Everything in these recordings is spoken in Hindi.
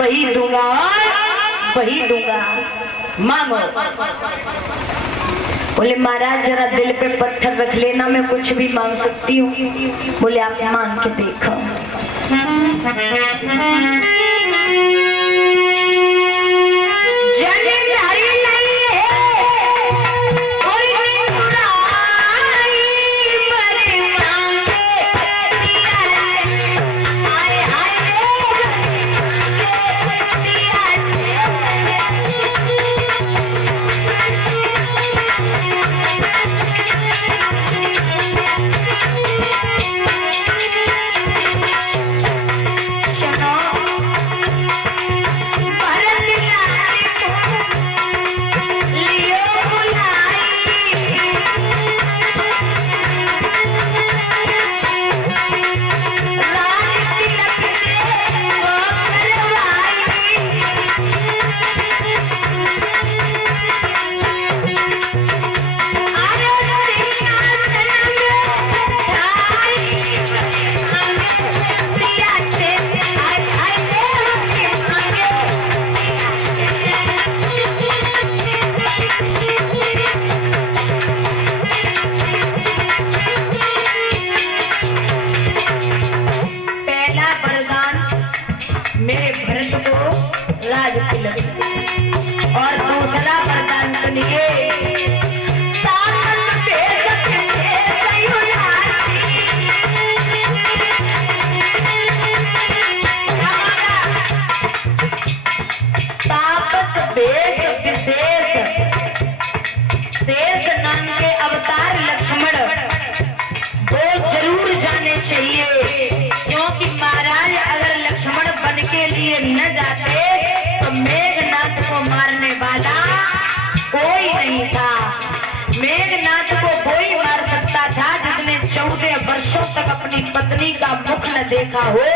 वही दूंगा और वही दूंगा, मांगो। बोले महाराज जरा दिल पे पत्थर रख लेना, मैं कुछ भी मांग सकती हूँ। बोले आप मांग के देखो। और दूसरा वरदान सुनिए, तापस वेश विशेष शेष नाम के अवतार लक्ष्मण वो जरूर जाने चाहिए, क्योंकि महाराज अगर लक्ष्मण बन के लिए न जाते तो मेघनाथ को मारने वाला कोई नहीं था। मेघनाथ को कोई मार सकता था जिसने 14 वर्षों तक अपनी पत्नी का मुख न देखा हो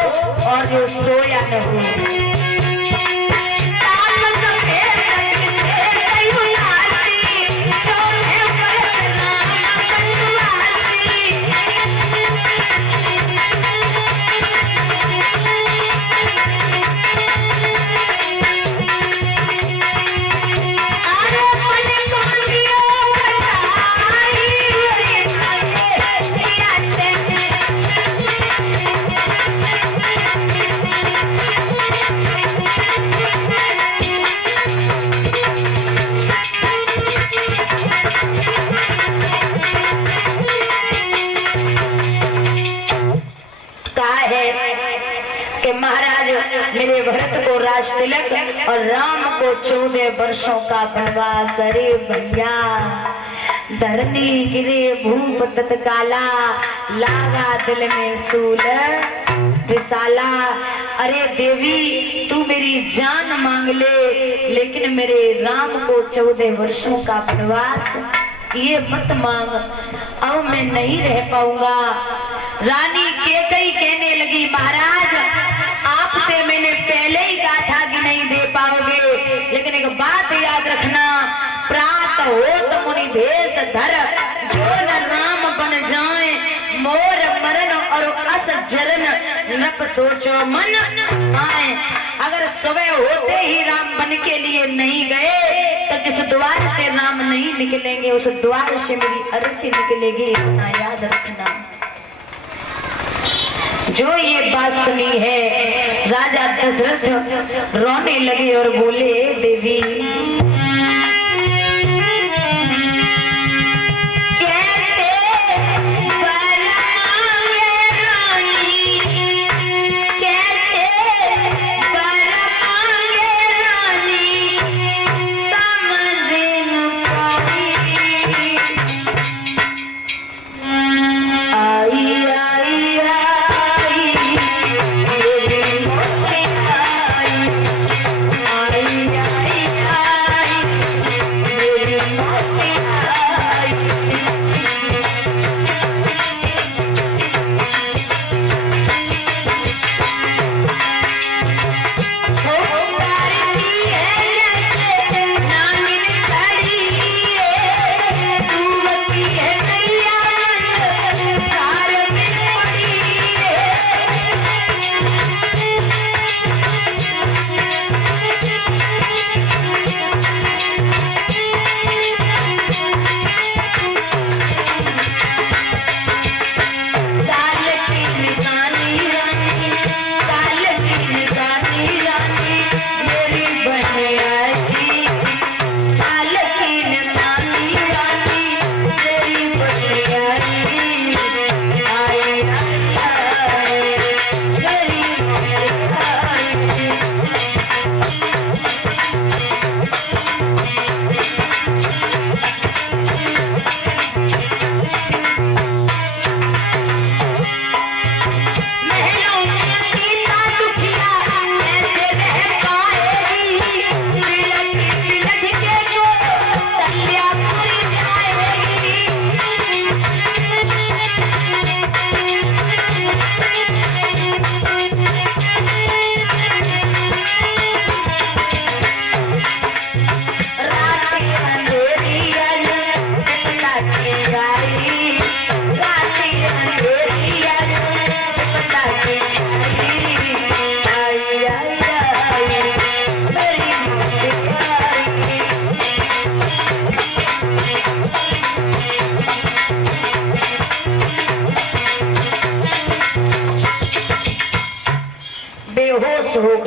और जो सोया न हो। महाराज मेरे भरत को राज तिलक और राम को 14 वर्षों का वनवास। अरे भैया धरनी गिरे भूप तत्काला, लागा दिल में सूल विशाला। अरे देवी तू मेरी जान मांग ले, लेकिन मेरे राम को 14 वर्षों का वनवास ये मत मांग, अब मैं नहीं रह पाऊंगा। रानी केकई कहने लगी महाराज आपसे मैंने पहले ही कहा था कि नहीं दे पाओगे, लेकिन एक बात याद रखना, प्रात हो तो मुनि भेष धर, जो न राम बन जाए मोर मरण और अस जरन नप सोचो मन आए। अगर सुबह होते ही राम बन के लिए नहीं गए तो जिस द्वार से राम नहीं निकलेंगे उस द्वार से मेरी अर्थी निकलेगी, इतना याद रखना। जो ये बात सुनी है राजा दशरथ रोने लगे और बोले देवी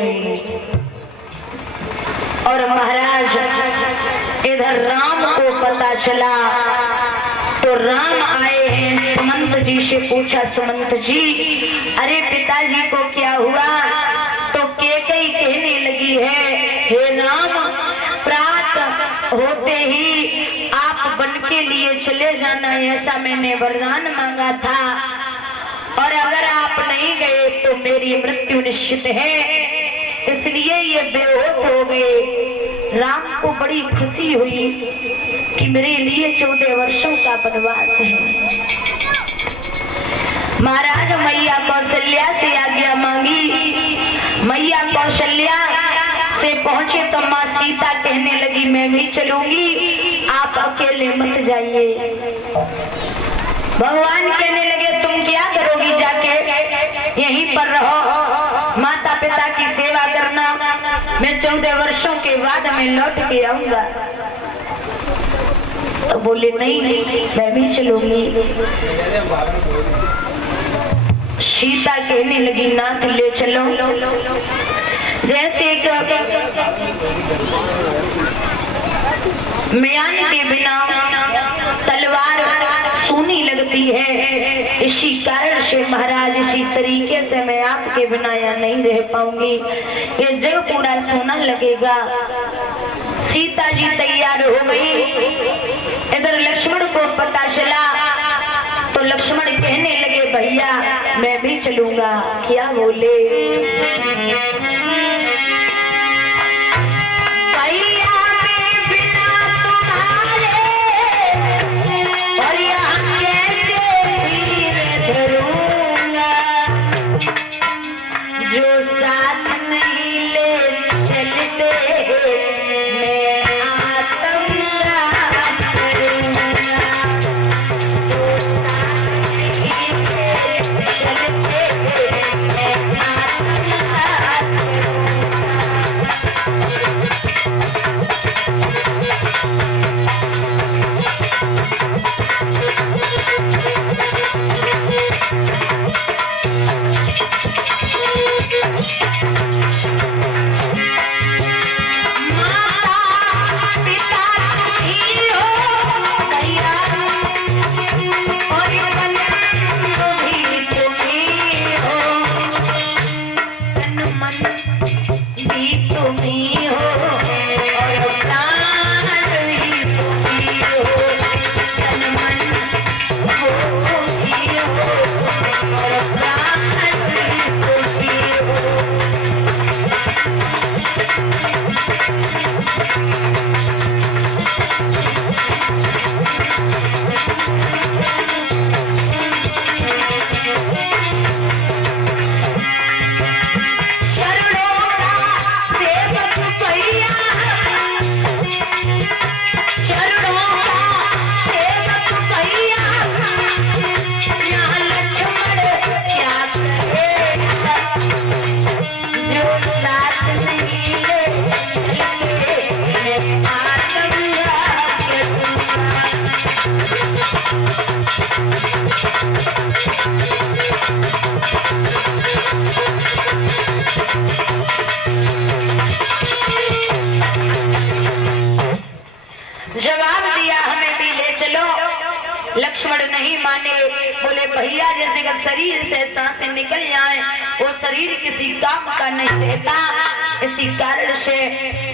गई। और महाराज इधर राम को पता चला तो राम आए हैं, सुमंत जी से पूछा, सुमंत जी अरे पिताजी को क्या हुआ? तो कैकेयी कहने लगी है, हे राम प्रात होते ही आप वन के लिए चले जाना, ऐसा मैंने वरदान मांगा था, और अगर आप नहीं गए तो मेरी मृत्यु निश्चित है, इसलिए ये बेहोश हो गए। राम को बड़ी खुशी हुई कि मेरे लिए 14 वर्षों का वनवास है। महाराज मैया कौशल्या से आज्ञा मांगी। मैया कौशल्या से पहुंचे तो माँ सीता कहने लगी, मैं भी चलूंगी, आप अकेले मत जाइए। भगवान कहने लगे, तुम क्या करोगी जाके? यहीं पर रहो, माता पिता की सेवा करना, मैं 14 वर्षों के बाद में लौट के आऊंगा। तो बोले नहीं मैं भी चलूंगी। सीता कहने लगी, नाथ ले चलो। जैसे म्यान के बिना तलवार सूनी लगती है, इसी कारण से महाराज इसी तरीके से मैं आपके बिना यहाँ नहीं रह पाऊंगी, ये जग पूरा सोना लगेगा। सीता जी तैयार हो गई। इधर लक्ष्मण को पता चला तो लक्ष्मण कहने लगे, भैया मैं भी चलूंगा। क्या बोले? लक्ष्मण नहीं माने, बोले भैया जैसे का शरीर से सांसें निकल जाए वो शरीर किसी काम का नहीं रहता, इसी कारण से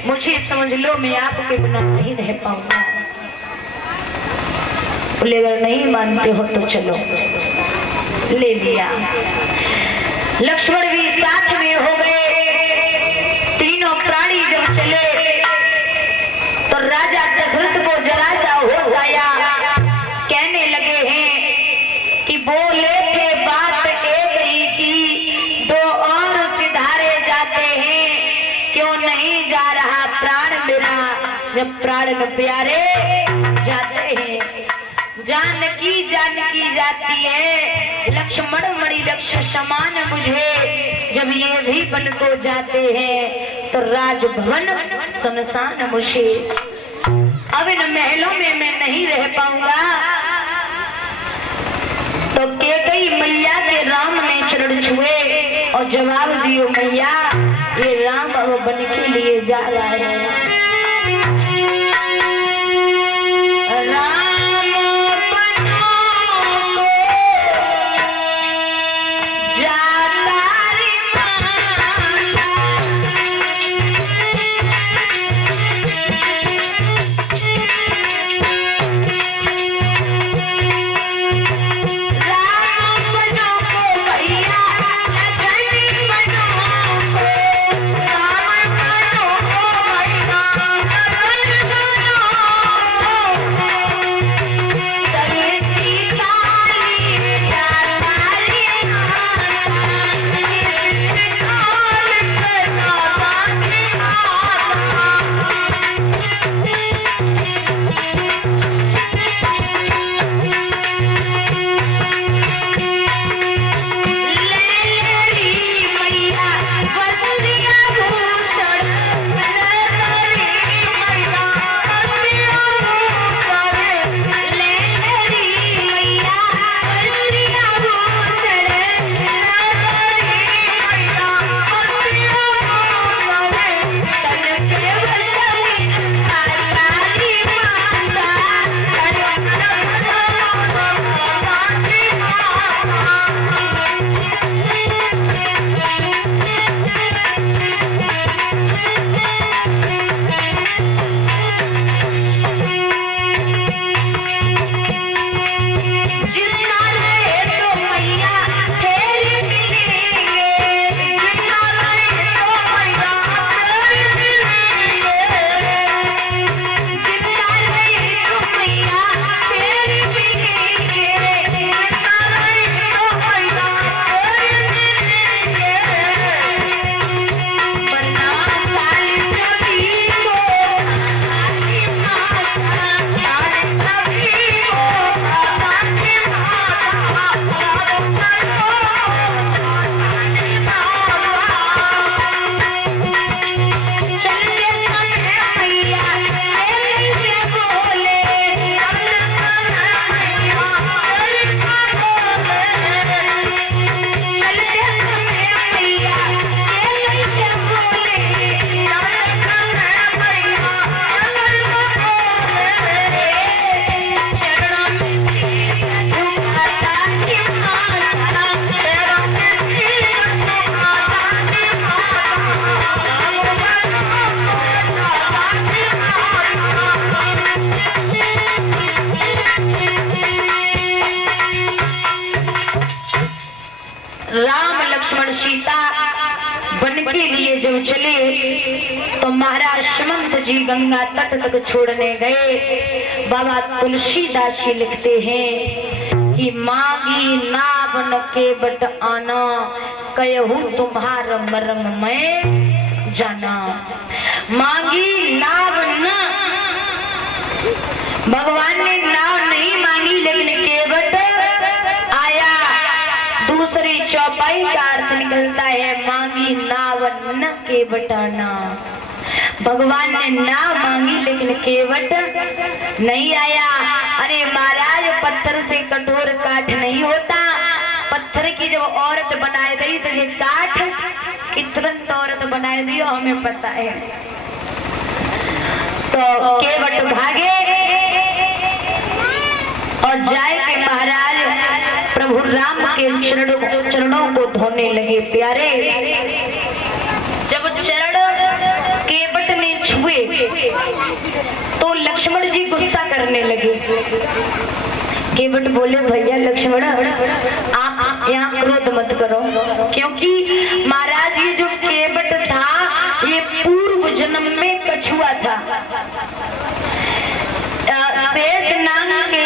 मुझे समझ लो मैं आपके बिना नहीं रह पाऊंगा। बोले अगर नहीं मानते हो तो चलो। ले लिया। लक्ष्मण भी साथ में हो गए। तीनों प्राणी जब चले तो राजा दशरथ को जरा सा होश आया। कहने लगे हैं कि बोले थे बात एक ही की, दो और सिधारे जाते हैं, क्यों नहीं जा रहा प्राण मेरा, जब प्राण न प्यारे जाते हैं। जानकी जानकी जाती है, लक्ष्मण मणि लक्ष्य समान मुझे, जब ये भी बन को जाते हैं तो राजभवन सुनसान मुझे। अब इन महलों में मैं नहीं रह पाऊंगा। तो कैकेयी मैया के राम ने चरण छुए और जवाब दियो मैया ये राम अब बन के लिए जा रहा है। राम बनो को जाता रे माता, राम बनो को भैया धनी बनो को, राम बनो को भैया धनी बनो, संगे सीता ली जाता रे माता, ये काल करना बाकी लेरी मैया बंदिया भूषण, लेरी मैया बंदिया भूषण, लेरी मैया बंदिया भूषण, लेरी मैया बंदिया भूषण, तन के वशनी माता री माता, तन के वशनी जितना रहे तो मैया तेरी मिलेंगे, जितना रहे तो मैया तेरी मिलेंगे, जितना रहे तो मैया तेरी मिलेंगे, जितना रहे तो मैया तेरी मिलेंगे, वरना काल सभी को आती माता, काल सभी को आती माता, चलते समय मैया ऐसे बोले, चलते समय मैया ऐसे बोले, चरणों में सिर झुकाता की माता, चरणों में सिर झुकाता की राम लक्ष्मण सीता वन के लिए जब चले तो महाराज सुमंत जी गंगा तट तक छोड़ने गए। बाबा तुलसीदास जी लिखते हैं कि मांगी नाव न के बट आना, कहूँ तुम्हारा मर्म मैं जाना। मांगी नाव न, भगवान ने नाव नहीं मांगी लेकिन केवट आया। दूसरी चौपाई का अर्थ निकलता है मांगी नाव न केवट आना। भगवान ने नाव मांगी लेकिन केवट नहीं आया। अरे महाराज पत्थर से कठोर काठ नहीं होता, पत्थर की जब औरत बनाए गई तो ये काठ की तुरंत औरत बनाए दी हमें पता है। तो केवट भागे और जाए के महाराज प्रभु राम के चरणों को धोने लगे। प्यारे जब चरण केवट ने छुए तो लक्ष्मण जी गुस्सा करने लगे। केवट बोले भैया लक्ष्मण आप यहाँ क्रोध मत करो, क्योंकि महाराज ये जो केवट था ये पूर्व जन्म में कछुआ था। शेषनाग के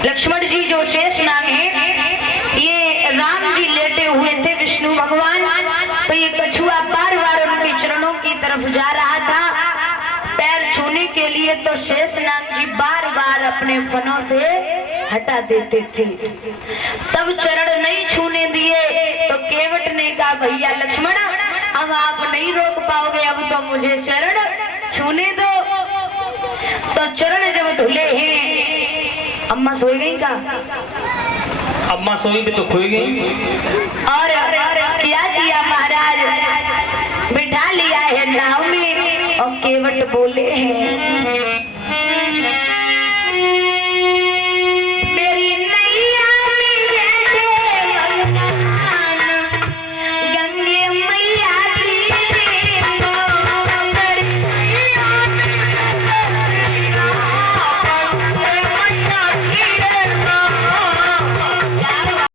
लक्ष्मण जी जो शेषनाग है ये राम जी लेटे हुए थे विष्णु भगवान, तो ये कछुआ बार बार उनके चरणों की तरफ जा रहा था पैर छूने के लिए, तो शेषनाग जी बार बार अपने फनों से हटा देते थे। तब चरण नहीं छूने दिए तो केवट ने कहा भैया लक्ष्मण अब आप नहीं रोक पाओगे, अब तो मुझे चरण छूने दो। तो चरण जब धुले हैं, अम्मा सोई गई का? अम्मा सोई भी तो खोई गई। और क्या किया महाराज, केवट बोले हैं